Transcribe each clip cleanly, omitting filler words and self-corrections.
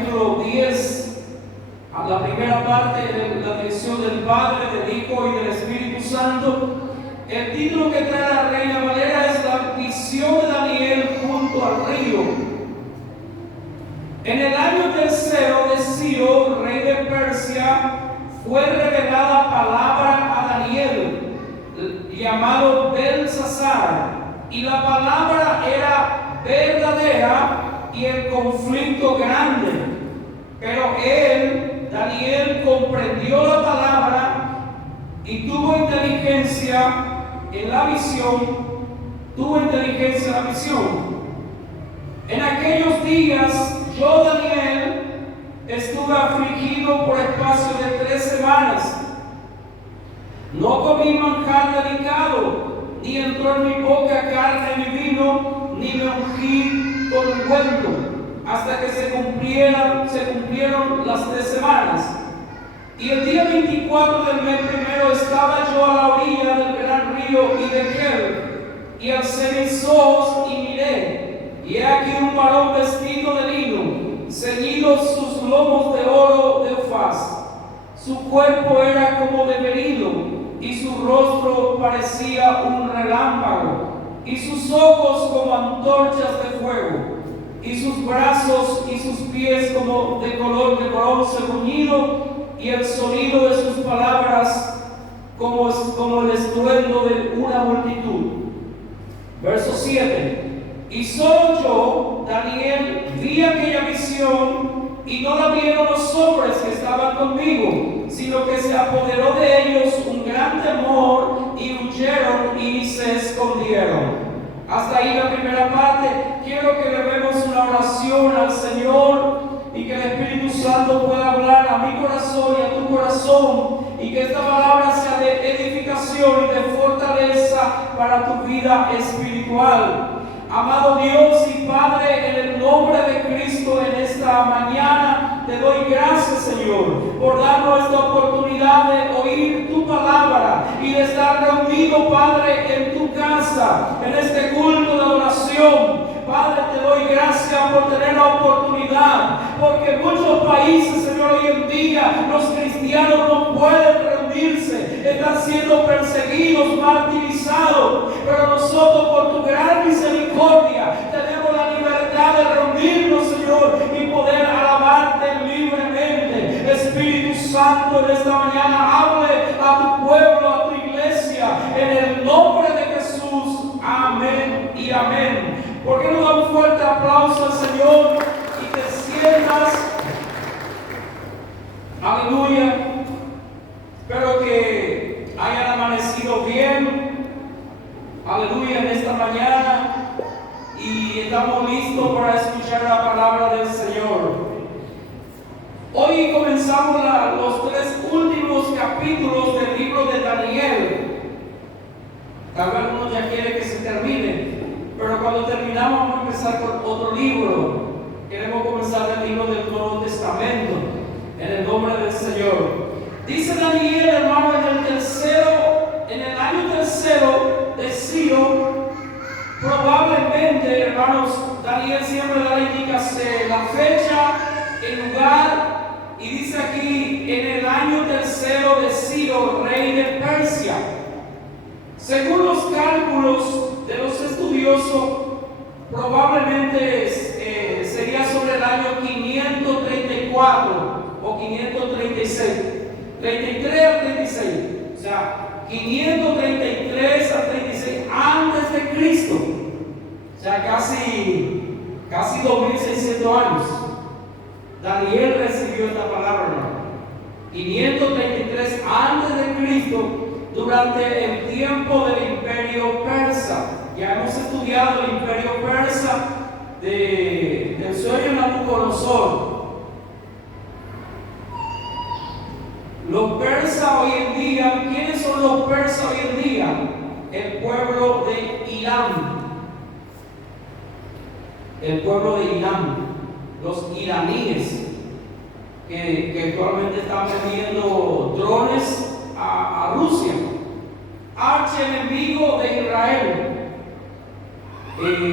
Capítulo 10, a la primera parte de la dirección del Padre, del Hijo y del Espíritu Santo. El título que trae la Reina Valera es la visión de Daniel junto al río. En el año tercero de Ciro, rey de Persia, fue revelada palabra a Daniel, llamado Belsasar, y la palabra era verdadera y el conflicto grande. Pero él, Daniel, comprendió la palabra y tuvo inteligencia en la visión. En aquellos días, yo, Daniel, estuve afligido por espacio de 3 semanas. No comí manjar delicado, ni entró en mi boca carne ni vino, ni me ungí con ungüento, hasta que se cumplieron las 3 semanas. Y el día 24 del mes primero estaba yo a la orilla del gran río Hiddekel, y alcé mis ojos y miré, y he aquí un varón vestido de lino, ceñidos sus lomos de oro de Ufaz. Su cuerpo era como de berilo, y su rostro parecía un relámpago, y sus ojos como antorchas de fuego, y sus brazos y sus pies como de color de bronce bruñido, y el sonido de sus palabras como el estruendo de una multitud. Verso 7. Y solo yo, Daniel, vi aquella visión, y no la vieron los hombres que estaban conmigo, sino que se apoderó de ellos un gran temor, y huyeron y se escondieron. Hasta ahí la primera parte. Quiero que levemos una oración al Señor y que el Espíritu Santo pueda hablar a mi corazón y a tu corazón, y que esta palabra sea de edificación y de fortaleza para tu vida espiritual. Amado Dios y Padre, en el nombre de Cristo, en esta mañana te doy gracias, Señor, por darnos esta oportunidad de oír tu palabra y de estar reunido, Padre, en tu casa, en este culto de adoración. Padre, te doy gracias por tener la oportunidad, porque en muchos países, Señor, hoy en día los cristianos no pueden reunirse, están siendo perseguidos, martirizados, pero nosotros, por tu gran misericordia, tenemos la libertad de reunirnos, Señor, y poder alabarte libremente. Espíritu Santo, en esta mañana hable a tu pueblo, a tu iglesia, en el nombre de Jesús. Amén y amén. ¿Por qué no da un fuerte aplauso al Señor y te sientas? Aleluya. Espero que hayan amanecido bien. Aleluya, en esta mañana. Y estamos listos para escuchar la palabra del Señor. Hoy comenzamos los 3 últimos capítulos del libro de Daniel. Tal vez uno ya quiere que se termine, pero cuando terminamos vamos a empezar con otro libro. Queremos comenzar el libro del Nuevo Testamento, en el nombre del Señor. Dice Daniel, hermano, en el año tercero de Ciro, probablemente, hermanos, Daniel siempre da la indicación, la fecha, el lugar, y dice aquí, en el año tercero de Ciro, rey de Persia. Según los cálculos de los estudiosos, probablemente sería sobre el año 534 o 536, 33 al 36, o sea, 533 al 36 antes de Cristo, o sea, casi 2600 años. Daniel recibió esta palabra, ¿no? 533 antes de Cristo, durante el tiempo del imperio persa. Ya hemos estudiado el imperio persa del sueño de Nabucodonosor. Los persas hoy en día, ¿quiénes son los persas hoy en día? El pueblo de Irán. El pueblo de Irán, los iraníes, que actualmente están vendiendo drones a Rusia, archienemigo de Israel.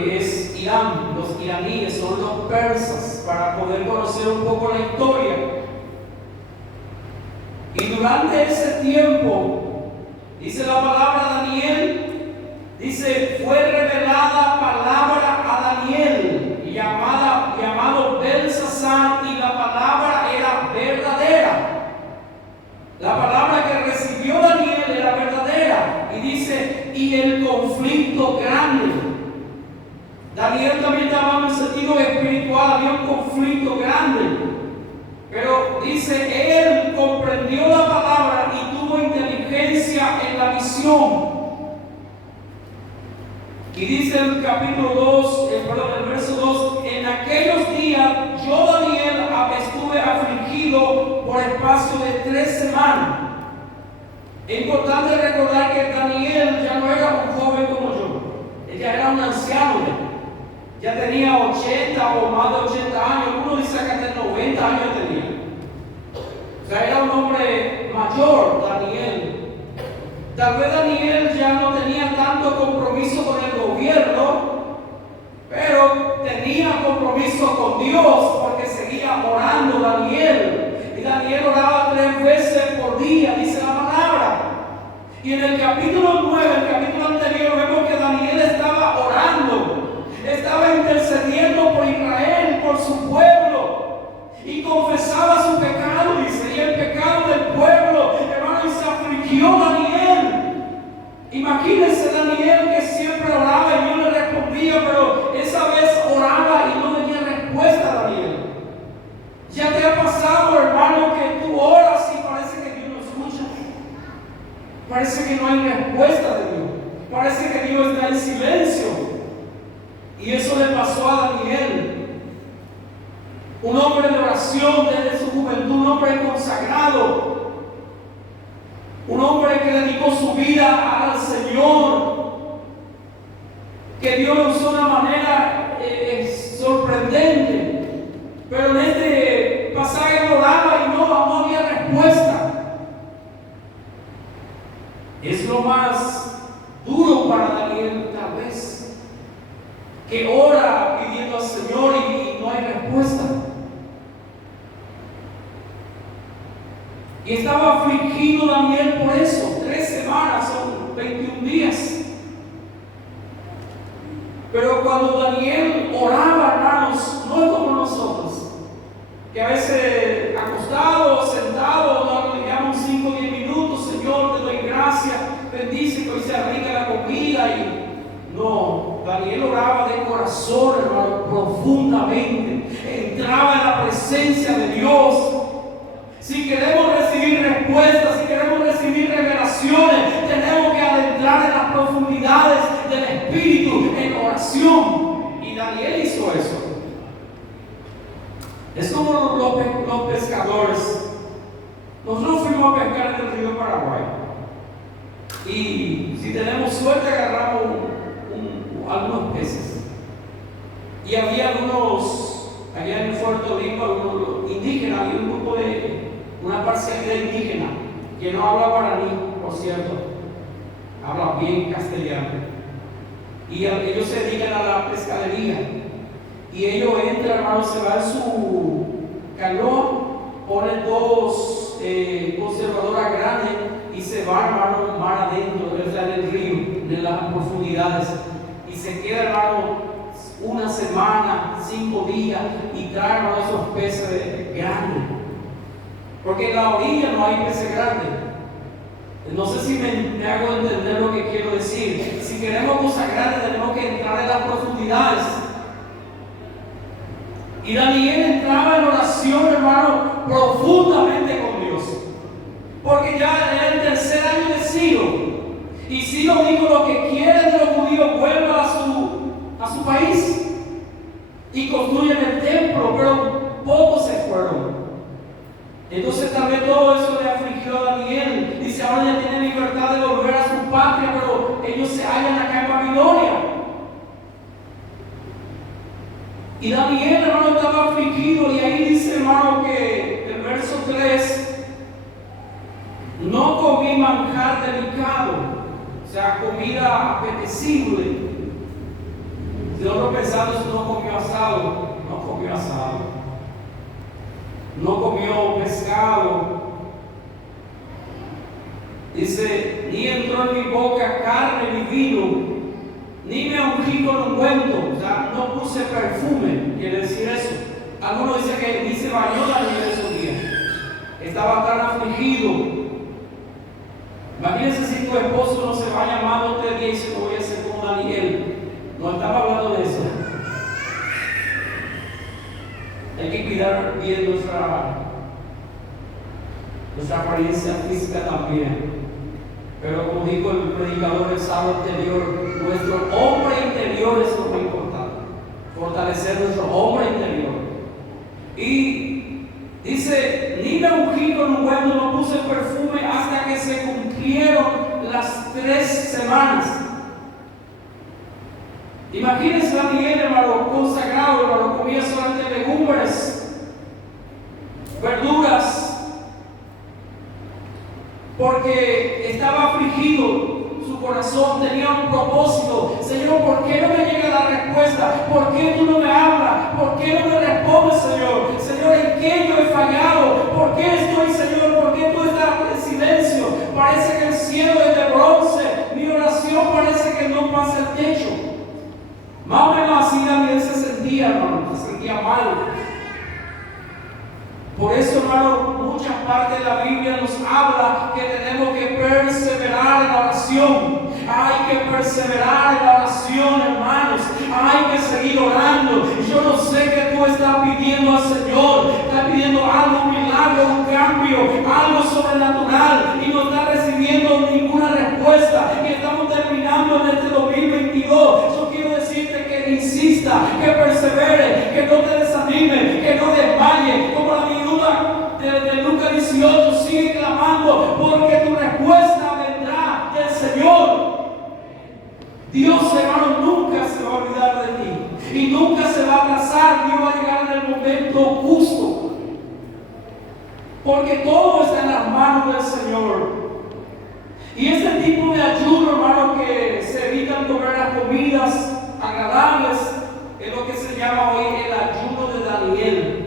Es Irán, los iraníes, son los persas, para poder conocer un poco la historia. Y durante ese tiempo, dice la palabra Daniel, dice, fue revelada palabra a Daniel, llamado Belsasar, y la palabra era verdadera. La palabra que recibió Daniel era verdadera. Y dice, y el conflicto grande. Daniel también estaba en el sentido espiritual, había un conflicto grande. Pero dice, él comprendió la palabra y tuvo inteligencia en la visión. Y dice el capítulo 2, el verso 2, en aquellos días yo, Daniel, estuve afligido por espacio de 3 semanas. Es importante recordar que Daniel ya no era un joven como yo, él ya era un anciano, ya tenía 80 o más de 80 años, uno dice que hasta 90 años tenía. O sea, era un hombre mayor, Daniel. Tal vez Daniel ya no tenía tanto compromiso con el gobierno, pero tenía compromiso con Dios porque seguía orando Daniel. Y Daniel oraba 3 veces por día, dice la palabra. Y en el capítulo 9, el capítulo anterior, vemos que Daniel estaba orando, estaba intercediendo por Israel, por su pueblo, y confesaba su pecado, dice, y el pecado del pueblo, hermano, y se afligió Daniel. Imagínense Daniel que siempre oraba y Dios le respondía, pero esa vez oraba y no tenía respuesta, Daniel. ¿Ya te ha pasado, hermano, que tú oras y parece que Dios no escucha? Parece que no hay respuesta de Dios. Parece que Dios está en silencio. Y eso le pasó a Daniel. Un hombre de oración desde su juventud, un hombre consagrado. Un hombre que dedicó su vida al Señor, que Dios lo usó de una manera sorprendente, pero en este pasaje oraba y no había respuesta. Es lo más duro para Daniel, tal vez, que ora pidiendo al Señor y no hay respuesta. Y estaba afligido Daniel por eso. 3 semanas, son 21 días. Pero cuando Daniel oraba, hermanos, no es como nosotros, que a veces acostado, sentado, nos arrodillamos 5 o 10 minutos, Señor, te doy gracias, bendice que hoy sea rica la comida. Y no, Daniel oraba de corazón, hermano, profundamente. Entraba en la presencia de Dios. Si queremos recibir respuestas, si queremos recibir revelaciones, tenemos que adentrar en las profundidades del Espíritu en oración. Y Daniel hizo eso. Es como los pescadores. Nosotros fuimos a pescar en el río Paraguay. Y si tenemos suerte agarramos algunos peces. Y había algunos, allá en Puerto Rico, algunos indígenas, había un grupo de una parcialidad indígena que no habla guaraní, por cierto, habla bien castellano, y ellos se dedican a la pescadería, y ellos entran, hermano, se van en su canoa, ponen 2 conservadoras grandes y se van, hermano, mar adentro, en el río, en las profundidades, y se queda, hermano, 1 semana, 5 días, y traen, hermano, esos peces grandes. Porque en la orilla no hay peces grandes. No sé si me hago entender lo que quiero decir. Si queremos cosas grandes, tenemos que entrar en las profundidades. Y Daniel entraba en oración, hermano, profundamente con Dios. Porque ya era el 3er año de Ciro. Y Ciro dijo: lo que quieren de los judíos, vuelva a su país y construyen el templo. Pero pocos se fueron. Entonces también todo eso le afligió a Daniel. Dice: ahora ya tiene libertad de volver a su patria, pero ellos se hallan acá en Babilonia. Y Daniel, hermano, estaba afligido. Y ahí dice, hermano, que el verso 3: no comí manjar delicado, o sea, comida apetecible. Si nosotros pensamos no comió pescado. Dice, ni entró en mi boca carne ni vino, ni me ungí con ungüento, o sea, no puse perfume, quiere decir eso. Algunos dicen que ni se bañó Daniel esos días, estaba tan afligido. Imagínense si tu esposo no se va llamando usted y dice, no voy a ser como Daniel. No estaba hablando de eso. Hay que cuidar bien nuestra apariencia física también. Pero como dijo el predicador el sábado anterior, nuestro hombre interior es lo más importante. Fortalecer nuestro hombre interior. Y dice, ni me ungí con ungüento, no puse perfume hasta que se cumplieron las 3 semanas. Imagínense Daniel, hermano, consagrado, hermano, comía solamente legumbres, verduras, porque estaba afligido, su corazón tenía un propósito. Señor, ¿por qué no me llega la respuesta? ¿Por qué tú no me hablas? ¿Por qué no me respondes, Señor? Señor, ¿en qué yo he fallado? ¿Por qué estoy, Señor? ¿Por qué tú estás en silencio? Parece que el cielo es de bronce, mi oración parece que no pasa el techo. Más o menos así Daniel se sentía, hermano, se sentía mal. Por eso, hermano, muchas partes de la Biblia nos habla que tenemos que perseverar en la oración. Hay que perseverar en la oración, hermanos. Hay que seguir orando. Yo no sé qué tú estás pidiendo al Señor. Estás pidiendo algo, un milagro, un cambio, algo sobrenatural y no estás recibiendo ninguna respuesta. Y estamos terminando en este 2022. Yo quiero decirte que insista, que persevere, que no te desanime, que no desmaye. Como la viuda de Lucas 18, sigue clamando, porque tu respuesta vendrá del Señor. Dios, hermano, nunca se va a olvidar de ti y nunca se va a atrasar. Dios va a llegar en el momento justo, porque todo está en las manos del Señor. Y este tipo de ayuno, hermano, que se evitan comer las comidas agradables, es lo que se llama hoy el ayuno de Daniel.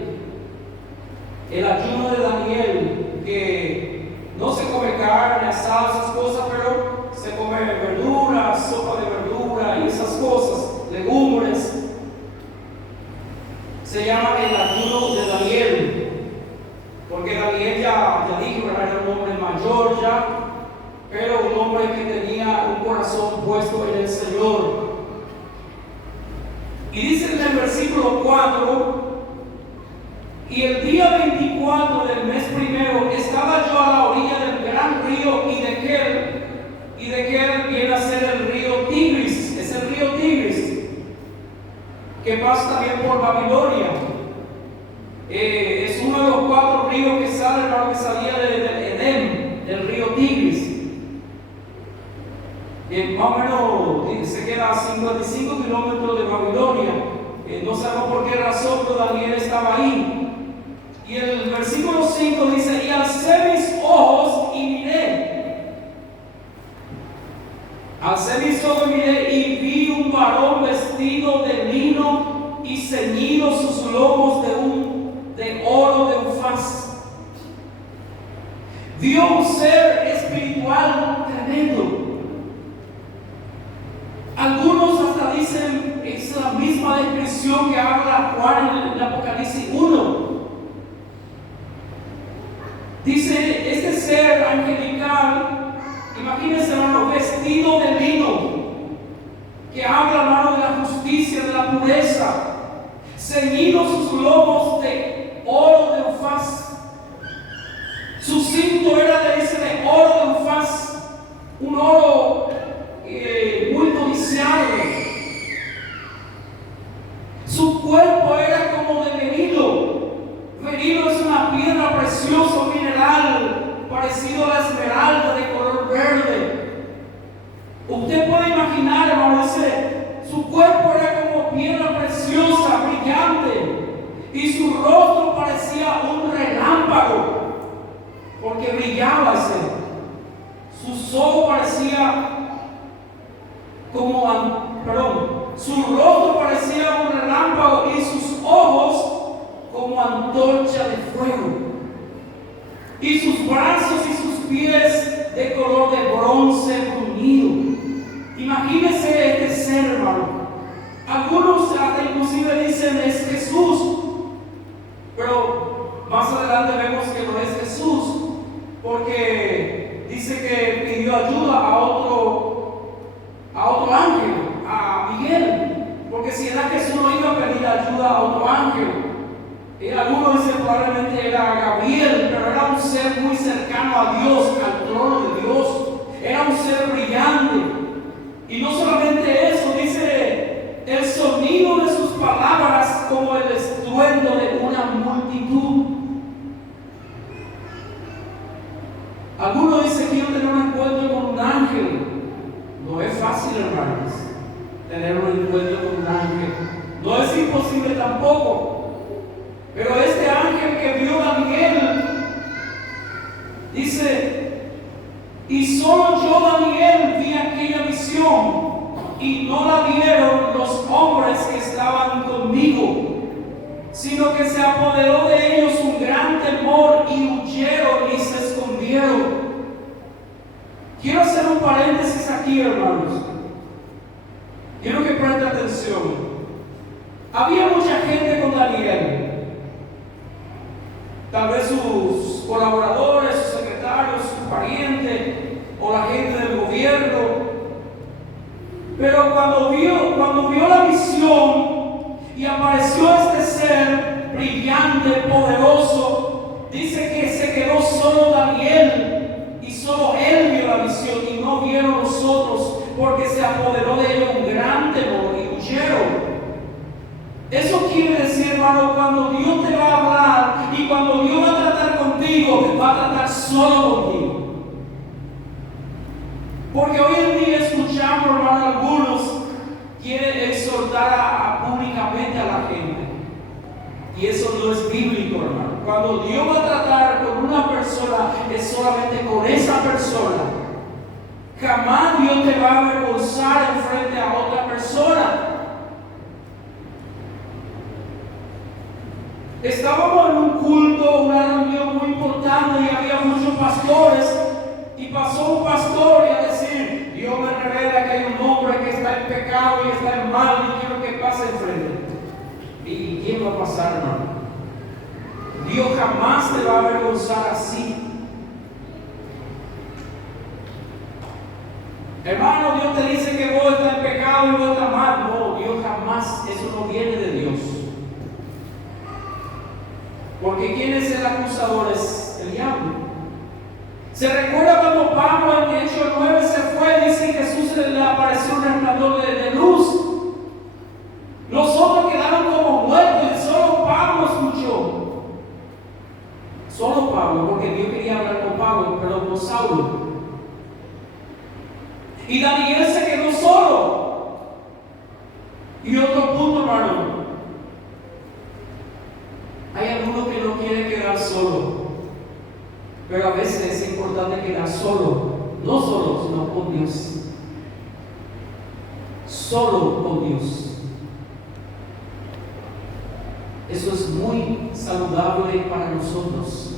El ayuno de Daniel, que no se come carne, asado, esas cosas, pero se come verdura, sopa de verdura y esas cosas, legumbres. Se llama el ayuno de Daniel, porque Daniel ya dijo, era un hombre mayor ya, pero un hombre que tenía un corazón puesto en el Señor. Y dice en el versículo 4, y el día 24 del mes primero estaba yo a la orilla del gran río Hiddekel. Hiddekel viene a ser el río Tigris, es el río Tigris, que pasa también por Babilonia. Es uno de los 4 ríos que sale, hermano, que salía del Edén, del río Tigris. Más o menos se queda a 55 kilómetros de Babilonia. No sabemos por qué razón, pero Daniel estaba ahí. Y el versículo 5 dice, y alcé mis ojos y miré. Alcé mis ojos y miré y vi un varón vestido de lino y ceñidos sus lomos de oro de Ufaz. Vio un ser espiritual tremendo. Algunos hasta dicen, es la misma descripción que habla Juan en el Apocalipsis 1. Dice, este ser angelical, imagínense, hermano, vestido de lino, que habla, hermano, de la justicia, de la pureza, ceñidos sus lomos de oro de Ufaz. Su cinto era de oro de Ufaz, un oro muy codiciado. Su cuerpo era como de berilo. Berilo es una piedra preciosa, un mineral parecido a la esmeralda de color verde. Usted puede imaginar, hermano, su cuerpo era como piedra preciosa, brillante, y su rostro parecía un relámpago, porque brillaba sus ojos parecía su rostro parecía un relámpago y sus ojos como antorcha de fuego. y sus brazos y sus pies de color de bronce bruñido. Imagínense este ser, hermano. Algunos hasta inclusive dicen es Jesús, pero más adelante vemos que no es Jesús, porque dice que pidió ayuda a otro ángel, a Miguel, porque si era Jesús no iba a pedir ayuda a otro ángel. Algunos dicen probablemente era Gabriel, pero era un ser muy cercano a Dios, al trono de Dios. Era un ser brillante. Y no solamente eso, dice el sonido de sus palabras como el estruendo de una multitud. Algunos dicen quiero tener un encuentro con un ángel. No es fácil, hermanos, tener un encuentro con un ángel. No es imposible tampoco. Pero este ángel que vio a Daniel, dice, y solo yo, Daniel, vi aquella visión, y no la vieron los hombres que estaban conmigo, sino que se apoderó de ellos un gran temor y huyeron y se escondieron. Quiero hacer un paréntesis aquí, hermanos. Quiero que presten atención. Había mucha gente con Daniel. Tal vez sus colaboradores, sus secretarios, sus parientes o la gente del gobierno. Pero cuando vio la visión y apareció este ser brillante, poderoso, dice que se quedó solo Daniel y solo él vio la visión y no vieron los otros, porque se apoderó de ellos un gran temor y huyeron. Eso quiere decir, hermano, cuando Dios te va a hablar y cuando Dios va a tratar contigo, va a tratar solo contigo. Porque hoy en día escuchamos, hermano, algunos quieren exhortar públicamente a la gente. Y eso no es bíblico, hermano. Cuando Dios va a tratar con una persona, es solamente con esa persona. Jamás Dios te va a avergonzar en frente a otra persona. Estábamos en un culto, una reunión muy importante y había muchos pastores, y pasó un pastor y a decir, Dios me revela que hay un hombre que está en pecado y está en mal y quiero que pase enfrente. ¿Y quién va a pasar, hermano? Dios jamás te va a avergonzar así. Hermano, Dios te dice que vos estás en pecado y vos estás mal. No, Dios jamás, eso no viene de Dios. Porque ¿quién es el acusador? Es el diablo. ¿Se recuerda cuando Pablo en Hechos 9 se fue? Dice que Jesús le apareció un resplandor de luz. Los otros quedaron como muertos y solo Pablo escuchó. Solo Pablo, porque Dios quería hablar con Pablo, pero con Saulo. Y Daniel se quedó solo. Y otro punto, hermano. Hay algunos que no quieren quedar solo, pero a veces es importante quedar solo, no solo, sino con Dios. Solo con Dios. Eso es muy saludable para nosotros.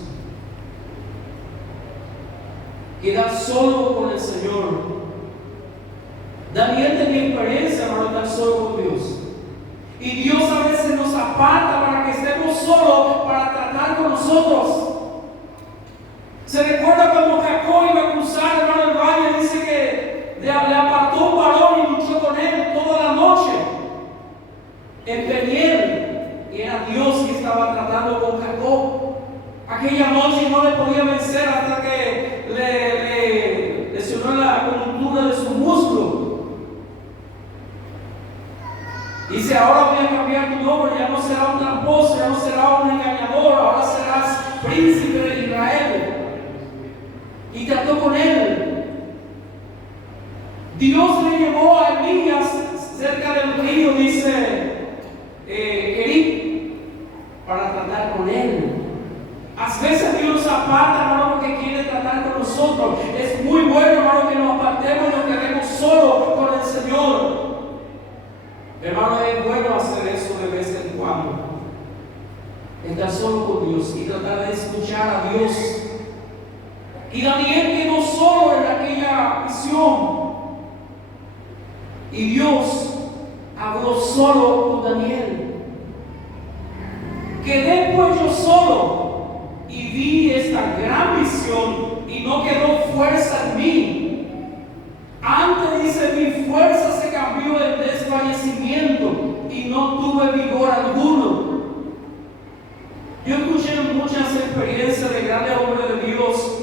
Quedar solo con el Señor. Daniel tenía experiencia para estar solo con Dios. Y Dios a veces nos aparta para que estemos solos, para tratar con nosotros. ¿Se recuerda cuando Jacob iba a cruzar, hermano, el valle? Dice que le apartó un varón y luchó con él toda la noche en Peniel. Y era Dios que estaba tratando con Jacob. Aquella noche no le podía vencer hasta que le lesionó la coyuntura de su músculo. Dice, ahora voy a cambiar tu nombre, ya no será un tramposo, ya no será un engañador, ahora serás príncipe de Israel. Y trató con él. Dios le llevó a Elías cerca del río, dice Kerit, para tratar con él. A veces Dios nos aparta, hermano, porque quiere tratar con nosotros. Es muy bueno, hermano, que nos apartemos y nos quedemos solos con el Señor. Hermano, es bueno hacer eso de vez en cuando. Estar solo con Dios y tratar de escuchar a Dios Y Daniel quedó solo en aquella visión. Y Dios habló solo con Daniel. Quedé pues yo solo y vi esta gran visión y no quedó fuerza en mí. Antes dice, mi fuerza se cambió en desfallecimiento y no tuve vigor alguno. Yo escuché muchas experiencias de grandes hombres de Dios.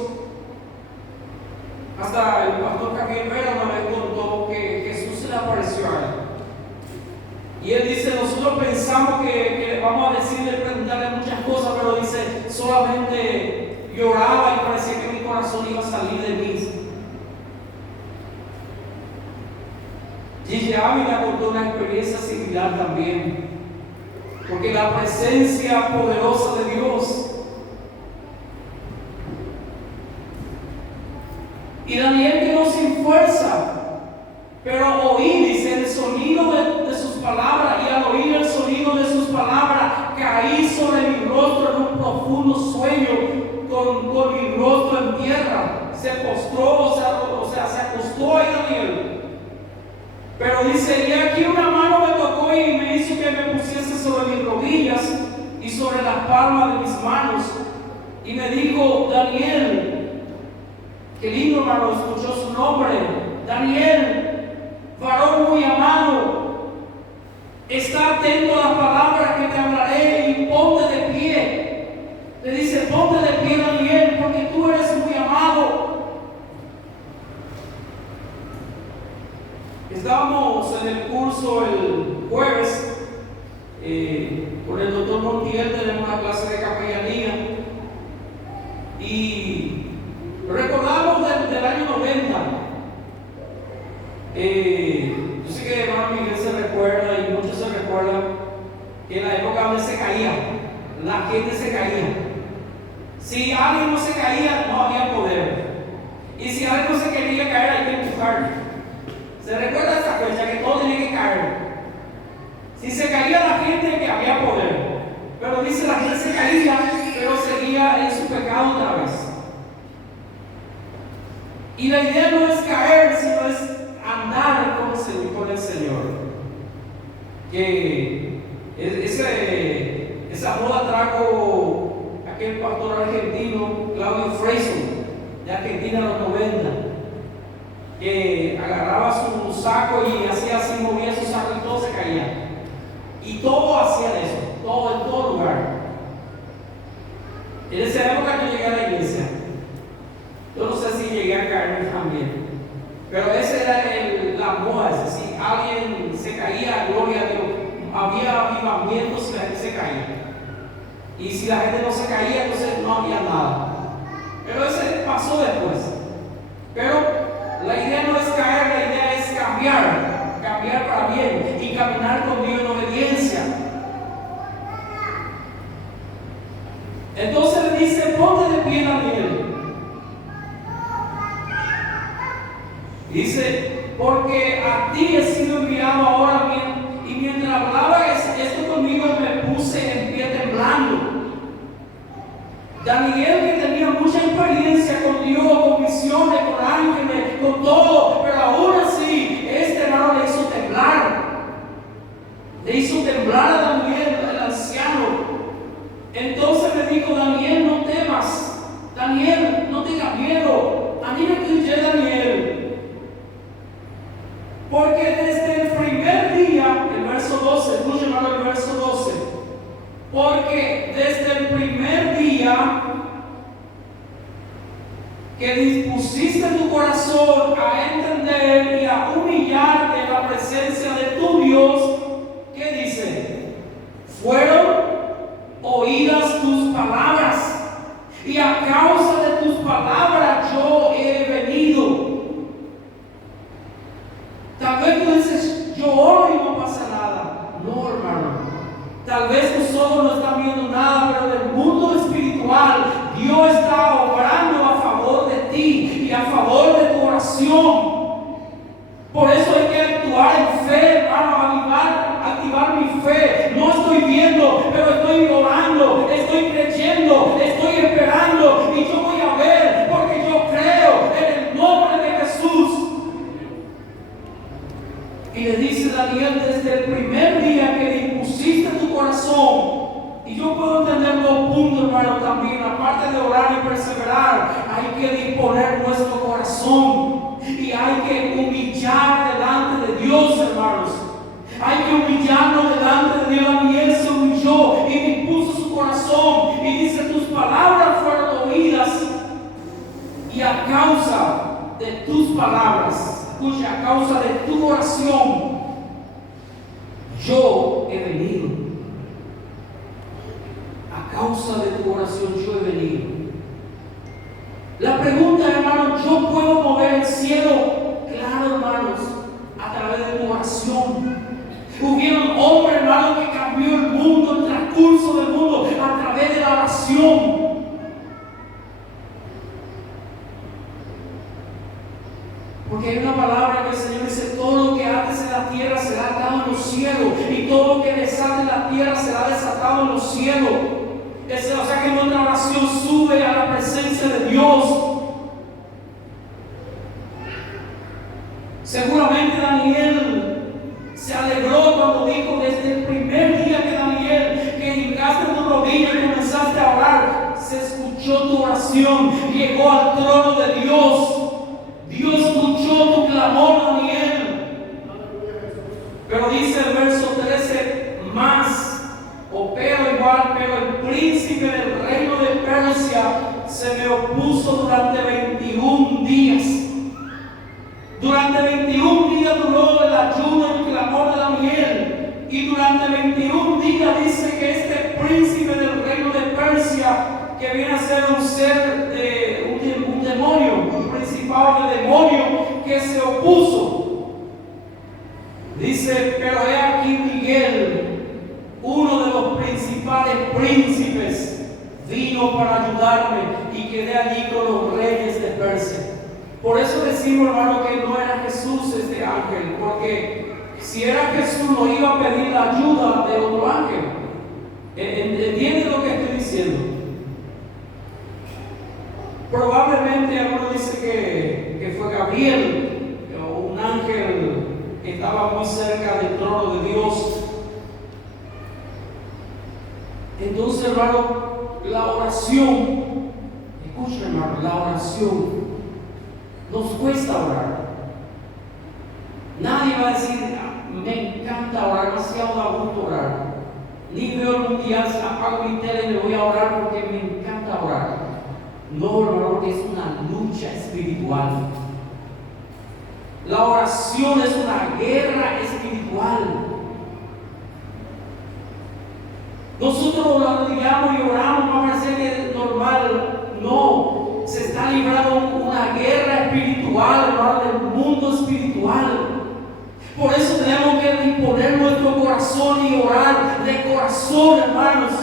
Hasta el pastor Javier Vera me contó que Jesús se le apareció a él. Y él dice, nosotros pensamos que vamos a decirle, preguntarle muchas cosas, pero dice, solamente lloraba y parecía que mi corazón iba a salir de mí. Gigi Ávila contó una experiencia similar también, porque la presencia poderosa de Dios. Y Daniel quedó sin fuerza, pero oí, dice, el sonido de sus palabras, y al oír el sonido de sus palabras, caí sobre mi rostro en un profundo sueño, con mi rostro en tierra. Se postró, o sea, se acostó ahí Daniel. Pero dice, y aquí una mano me tocó y me hizo que me pusiese sobre mis rodillas y sobre las palmas de mis manos. Y me dijo, Daniel, qué lindo, hermano, escuchó su nombre. Daniel, varón muy amado, está atento a las palabras que te hablaré y ponte de pie. Le dice, ponte de pie, Daniel, porque tú eres muy amado. Estábamos en el curso el jueves con el doctor Montiel, tenemos una clase de capellanía y recordamos del año 90. Yo sé que hermano Miguel se recuerda y muchos se recuerdan que en la época donde se caía, la gente se caía. Si alguien no se caía, no había poder. Y si alguien no se quería caer, hay que empujar. ¿Se recuerda esta fecha que todo tenía que caer? Si se caía la gente, que había poder. Pero dice, la gente se caía, pero seguía en su pecado otra vez. Y la idea no es caer, sino es andar con el Señor. Que esa moda trajo aquel pastor argentino, Claudio Freyson, de Argentina en los 90, que agarraba su saco y hacía así, movía su saco y todo se caía. Y todo hacían eso, todo en todo lugar. En esa época yo llegué a la iglesia. Yo no sé si llegué a caerme también, pero esa era la moda. Es decir, alguien se caía, gloria a Dios, había avivamientos si la gente se caía. Y si la gente no se caía, entonces no había nada. Pero ese pasó después. Pero la idea no es caer, la idea es cambiar para bien y caminar con Dios en obediencia. Entonces le dice, ponte de pie, Daniel. Dice, porque a ti he sido enviado ahora bien. Y mientras hablaba esto conmigo, me puse en pie temblando. Daniel, que tenía mucha experiencia con Dios, con visiones, con ángeles, con todo, pero aún así, este hermano le hizo temblar. Le hizo temblar a Daniel, el anciano. Entonces le dijo, Daniel, no temas. Daniel, no tengas miedo. A mí me escuché, Daniel. Porque desde el primer día, el verso 12, escucha hermano el verso 12. Porque desde el primer día que dispusiste tu corazón a entender y a humillarte en la presencia de tu Dios, ¿qué dice? Fueron oídas tus palabras, y a causa de tus palabras yo he venido. Tal vez tú dices, yo oro y no pasa nada. No, hermano. Tal vez tus ojos no están viendo nada, pero en el mundo espiritual Dios está obrando a favor de ti y a favor de tu oración. Por eso hay que actuar en fe, hermano, activar mi fe. No estoy viendo hermano, también, aparte de orar y perseverar, hay que disponer nuestro corazón y hay que humillar delante de Dios, hermanos. Hay que humillarnos delante de Dios. Daniel se humilló y dispuso su corazón y dice: tus palabras fueron oídas y a causa de tus palabras, escucha, a causa de tu oración, yo he venido. A causa de tu oración yo he venido. La pregunta, hermano, ¿yo puedo mover el cielo? Claro, hermanos, a través de tu oración. Hubieron hombres, hermano, que cambió el mundo, el transcurso del mundo, a través de la oración. Porque hay una palabra que el Señor dice: todo lo que ates en la tierra será atado en los cielos, y todo lo que desates en la tierra será desatado en los cielos. O sea que nuestra oración sube a la presencia de Dios. Seguramente Daniel se alegró cuando dijo: desde el primer día que Daniel, que hincaste tu rodilla y comenzaste a orar, se escuchó tu oración, llegó al trono de Dios. Dios escuchó tu clamor, Daniel. Pero dice el verso 13: más, pero igual, pero el príncipe del reino de Persia se me opuso durante 21 días. Durante 21 días duró el ayuno y el clamor de Daniel. Y durante 21 días dice que este príncipe del reino de Persia, que viene a ser un ser un demonio, un principado de demonio, que se opuso. Dice: pero he aquí Miguel, uno de los principales príncipes, vino para ayudarme y quedé allí con los reyes de Persia. Por eso decimos, hermano, que no era Jesús este ángel, porque si era Jesús no iba a pedir la ayuda de otro ángel. ¿Entienden lo que estoy diciendo? Probablemente alguno dice que fue Gabriel, o un ángel que estaba muy cerca del trono de Dios. Entonces, hermano, la oración, escucha, hermano, la oración nos cuesta orar. Nadie va a decir: me encanta orar, demasiado da gusto orar. Ni veo el mundial, apago mi tele y me voy a orar porque me encanta orar. No, hermano, porque es una lucha espiritual. La oración es una guerra espiritual. Nosotros lo digamos y oramos, va a parecer que es normal. No, se está librando una guerra espiritual, hermano, del mundo espiritual. Por eso tenemos que disponer nuestro corazón y orar de corazón, hermanos.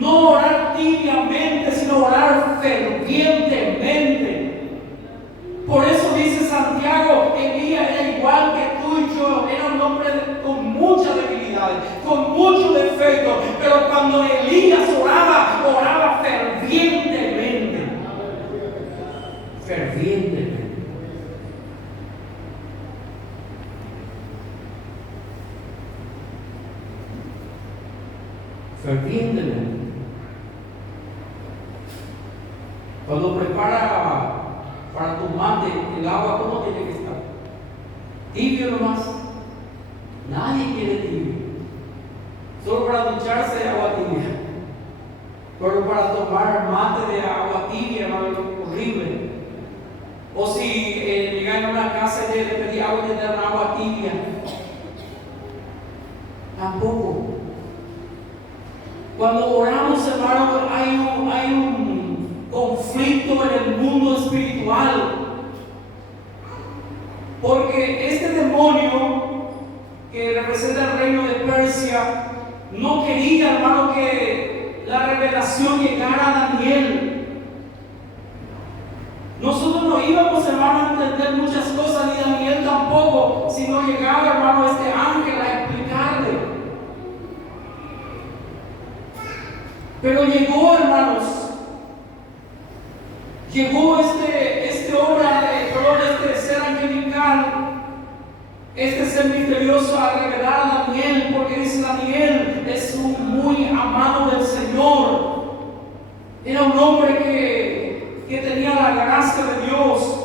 No orar tibiamente, sino orar fervientemente. Por eso dice Santiago: Elías era igual que tú y yo, era un hombre con muchas debilidades, con muchos defectos, pero cuando Elías oraba, oraba fervientemente. Fervientemente. Fervientemente. Cuando prepara para tu mate, el agua, ¿cómo tiene que estar? Tibio nomás. Nadie quiere tibio. Solo para ducharse, agua tibia. Pero para tomar mate de agua tibia, hermano, es horrible. O si llegan a una casa y le pedí agua y le dan agua tibia. Tampoco. Cuando oramos, hermano, hay un conflicto en el mundo espiritual. Porque este demonio que representa el reino de Persia no quería, hermano, que la revelación llegara a Daniel. Nosotros no íbamos, hermano, a entender muchas cosas, ni Daniel tampoco, si no llegaba, hermano, este ángel a explicarle. Pero llegó, hermanos, llegó este hombre, este ser angelical, este ser misterioso a revelar a Daniel, porque dice: Daniel es un muy amado del Señor. Era un hombre que tenía la gracia de Dios.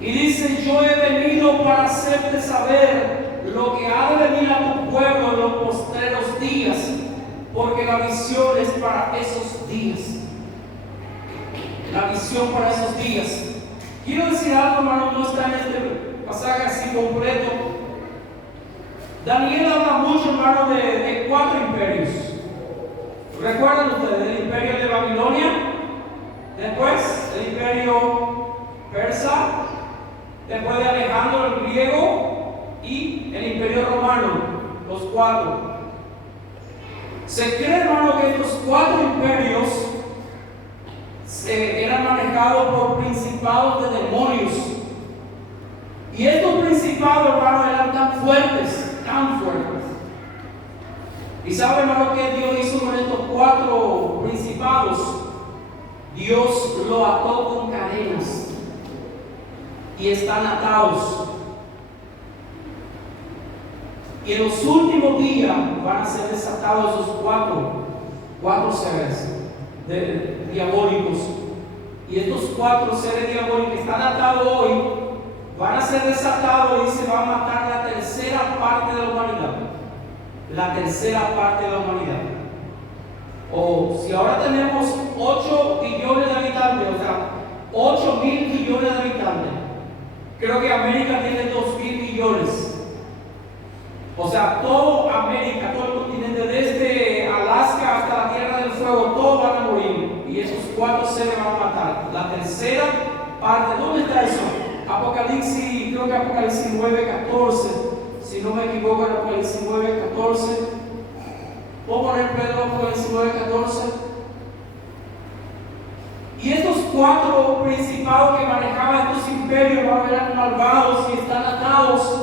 Y dice, yo he venido para hacerte saber lo que ha de venir a tu pueblo en los postreros días, porque la visión es para esos días. La visión para esos días. Quiero decir algo, hermano, no está en este pasaje así completo. Daniel habla mucho, hermano, de 4 imperios. ¿Recuerdan ustedes? El imperio de Babilonia, después el imperio persa, después de Alejandro el griego y el imperio romano, los 4. Se cree, hermano, que estos 4 imperios eran manejados por principados de demonios. Y estos principados, hermano, eran tan fuertes, tan fuertes. Y sabe, hermano, que Dios hizo con estos 4 principados. Dios lo ató con cadenas y están atados. Y en los últimos días van a ser desatados esos cuatro seres diabólicos. Y estos 4 seres diabólicos que están atados hoy van a ser desatados y se va a matar la tercera parte de la humanidad. La tercera parte de la humanidad. O si ahora tenemos 8 billones de habitantes, o sea, 8.000 billones de habitantes. Creo que América tiene 2.000 billones. O sea, todo América, todo el continente, desde Alaska hasta la Tierra del Fuego, todos van a morir. Y esos 4 seres van a matar. La tercera parte, ¿dónde está eso? Apocalipsis, creo que Apocalipsis 9:14. Si no me equivoco, en Apocalipsis 9:14. ¿Puedo poner Pedro Apocalipsis 9:14? Y estos 4 principados que manejaban estos imperios eran malvados y están atados.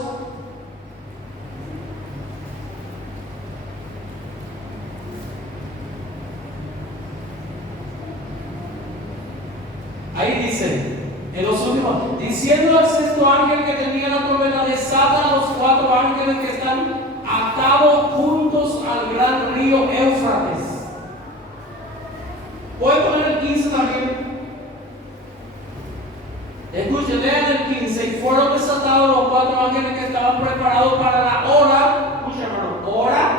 Ahí dice, en los últimos, diciendo al 6º ángel que tenía la trompeta, desata a los 4 ángeles que están atados juntos al gran río Éufrates. ¿Puedo poner el 15 también? Escuchen, lean el 15. Y fueron desatados los 4 ángeles que estaban preparados para la hora, escuchen, hermano, hora,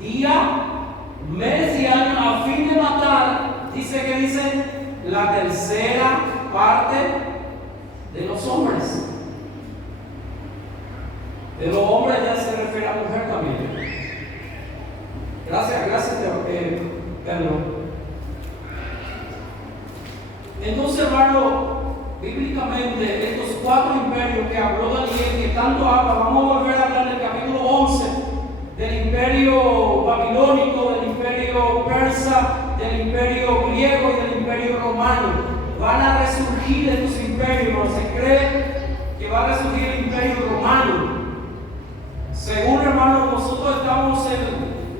día, mes y año, a fin de matar, dice la tercera parte de los hombres. De los hombres ya se refiere a mujer también. Gracias, Pedro. Entonces, hermano, bíblicamente, estos 4 imperios que habló Daniel, que tanto habla, vamos a volver a hablar en el capítulo 11, del imperio babilónico, del imperio persa, del imperio griego y del imperio romano. Van a resurgir estos imperios. Se cree que va a resurgir el imperio romano. Según, hermanos, nosotros estamos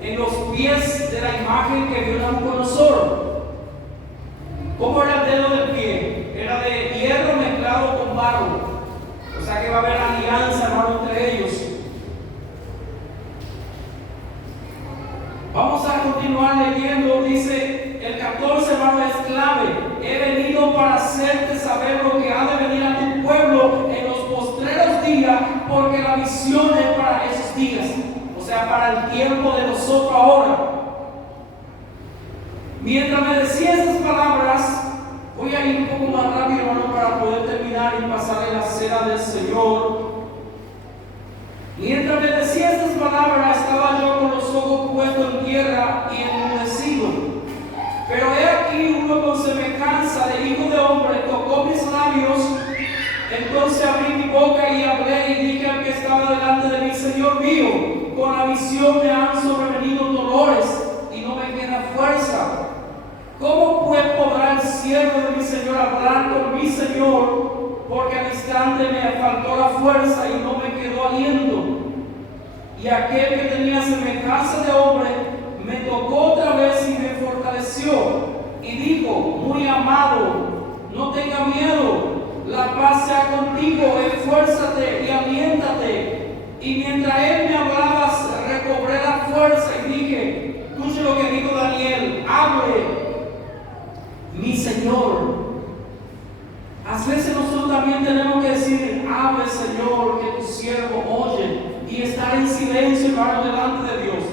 en los pies de la imagen que vio Nabucodonosor. ¿Cómo era el dedo del pie? Era de hierro mezclado con barro. O sea que va a haber alianza, hermano, entre ellos. Vamos a continuar leyendo, dice el 14, hermano, es clave. He venido para hacerte saber lo que ha de venir a tu pueblo en los postreros días, porque la visión es para esos días, o sea, para el tiempo de nosotros ahora. Mientras me decía esas palabras, voy a ir un poco más rápido, hermano, para poder terminar y pasar en la cena del Señor. Mientras me decía estas palabras, estaba yo con los ojos puestos en tierra y enmudecido. Pero he aquí uno con semejanza de hijo de hombre tocó mis labios. Entonces abrí mi boca y hablé y dije al que estaba delante de mí: Señor mío, con la visión me han sobrevenido dolores y no me queda fuerza. ¿Cómo pues podrá el siervo de mi Señor hablar con mi Señor? Porque al instante me faltó la fuerza y no me quedó aliento. Y aquel que tenía semejanza de hombre me tocó otra vez y me fortaleció. Y dijo: muy amado, no tenga miedo, la paz sea contigo, esfuérzate y aliéntate. Y mientras él me hablaba, recobré la fuerza y dije: escuche lo que dijo Daniel, hable mi Señor. A veces nosotros también tenemos que decir, hable Señor, que tu siervo oye, y estar en silencio, hermano, delante de Dios.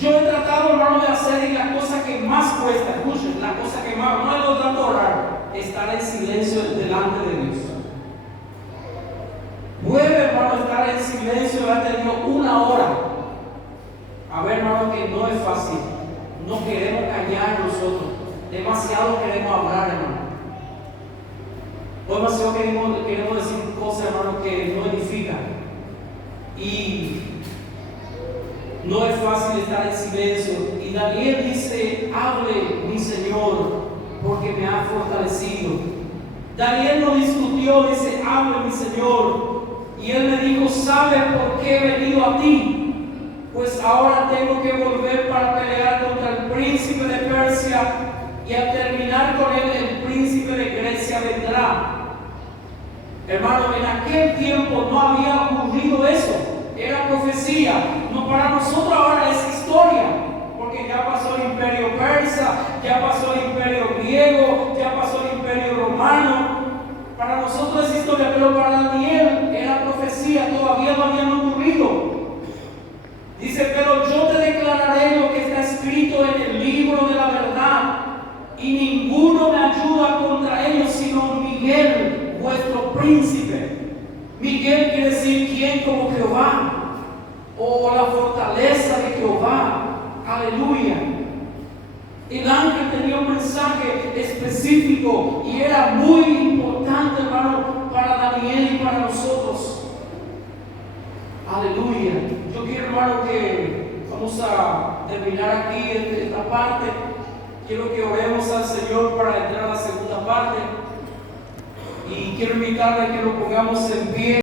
Yo he tratado, hermano, de hacer y la cosa que más cuesta, escuchen, la cosa que más, no es tanto orar, estar en silencio delante de Dios. Puede, hermano, estar en silencio delante de Dios 1 hora. A ver, hermano, que no es fácil. No queremos callar nosotros. Demasiado queremos hablar, hermano. Demasiado queremos decir cosas, hermano, que no edifican. Y no es fácil estar en silencio. Y Daniel dice, hable mi Señor, porque me ha fortalecido. Daniel no discutió, dice, hable mi Señor. Y él me dijo, ¿sabes por qué he venido a ti? Pues ahora tengo que volver para pelear contra el príncipe de Persia, y al terminar con él, el príncipe de Grecia vendrá. Hermano, en aquel tiempo no había ocurrido eso. Era profecía. No, para nosotros ahora es historia, porque ya pasó el imperio persa, ya pasó el imperio griego, ya pasó el imperio romano. Para nosotros es historia, pero para Daniel era profecía, todavía no habían ocurrido. Dice, pero yo te declararé lo que está escrito en el libro de la verdad, y ninguno me ayuda contra ellos sino Miguel, vuestro príncipe. Miguel quiere decir quién como Jehová, o la fortaleza de Jehová. Aleluya. El ángel tenía un mensaje específico y era muy importante, hermano, para Daniel y para nosotros. Aleluya. Yo quiero, hermano, que vamos a terminar aquí esta parte. Quiero que oremos al Señor para entrar a la segunda parte. Y quiero invitarle a que lo pongamos en pie.